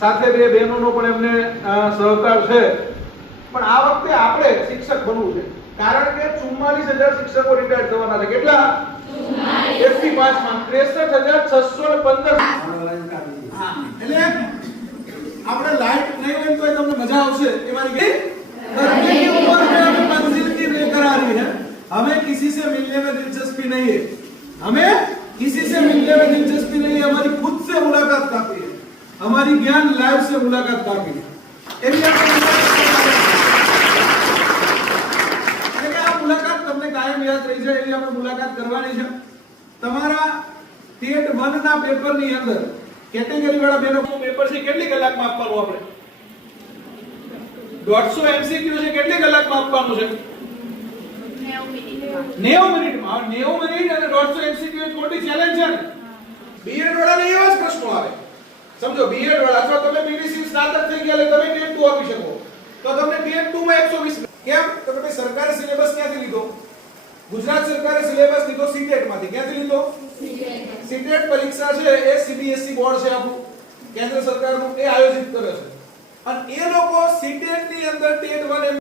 સાથે બે બહેનોનો પણ એમને સહકાર છે, પણ આ વખતે આપણે શિક્ષક બનવું છે, કારણ કે 44,000 શિક્ષકો રિટાયર થવાના છે. કેટલા? 1 થી 5 માં 63,615. હા, એટલે આપણે લાઈટ નહીં હોય તો તમને મજા આવશે. એ મારી करने की उम्र में हमें मंजिल की लेकर आ रही है. हमें किसी से मिलने में दिलचस्पी नहीं है, हमें किसी से मिलने में दिलचस्पी नहीं है. हमारी खुद से मुलाकात काफी है, हमारी ज्ञान लाइव से मुलाकात काफी है. એવી આ મુલાકાત તમને કાયમ યાદ રહી જાય એવી આપણે મુલાકાત કરવાની છે. તમારા ટેટ 1 ના પેપરની અંદર કેટેગરી વાળા બેનો પેપર છે, કેટલી કલાકમાં આપવાનું? આપણે 150 એમસીક્યુ છે, કેટલી કલાકમાં આપવાનું છે? 90 મિનિટમાં. 90 મિનિટ અને 150 એમસીક્યુ એક મોટી ચેલેન્જ છે ને. બીએડ વાળાને એવા જ પ્રશ્નો આવે, સમજો. બીએડ વાળા અથવા તમે પીટીસી સ્નાતક થઈ ગયા એટલે તમે ટેટ 2 આપી શકો, તો તમને ટેટ 2 માં 120. કેમ? તો કે સરકારે સિલેબસ ક્યાંથી લીધો? ગુજરાત સરકારે સિલેબસ લીધો સીટેટ માંથી. ક્યાંથી લીધો? સીટેટ પરીક્ષા છે એ સીબીએસઈ બોર્ડ છે આપણું, કેન્દ્ર સરકારનું, એ આયોજિત કરે છે. અને એ લોકો સીટેટ ની અંદર ટેટ 1